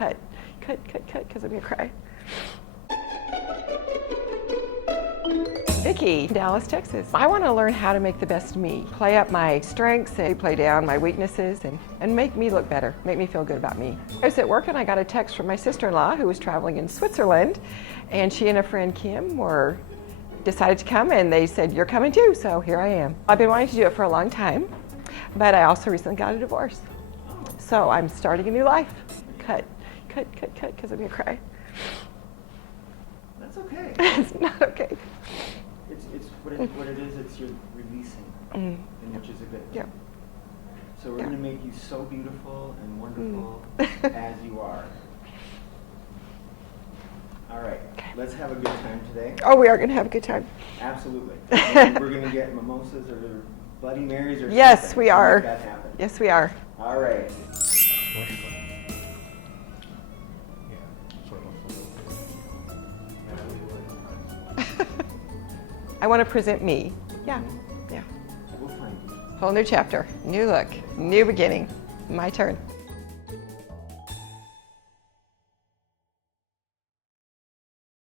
cut, because I'm gonna cry. Vicki, Dallas, Texas. I want to learn how to make the best me, play up my strengths and play down my weaknesses and make me look better, make me feel good about me. I was at work and I got a text from my sister-in-law who was traveling in Switzerland, and she and a friend Kim decided to come, and they said, you're coming too, so here I am. I've been wanting to do it for a long time, but I also recently got a divorce. So I'm starting a new life. Cut, because I'm gonna cry. That's okay. It's not okay. It's what it is. It's your releasing, and which is a good thing. Yeah. So we're going to make you so beautiful and wonderful as you are. All right, let's have a good time today. Oh, we are going to have a good time. Absolutely. We're going to get mimosas or Bloody Marys or Yes, something. we are. Make that happen. Yes, we are. All right. I want to present me. Yeah, yeah. We'll find you. Whole new chapter, new look, new beginning. My turn.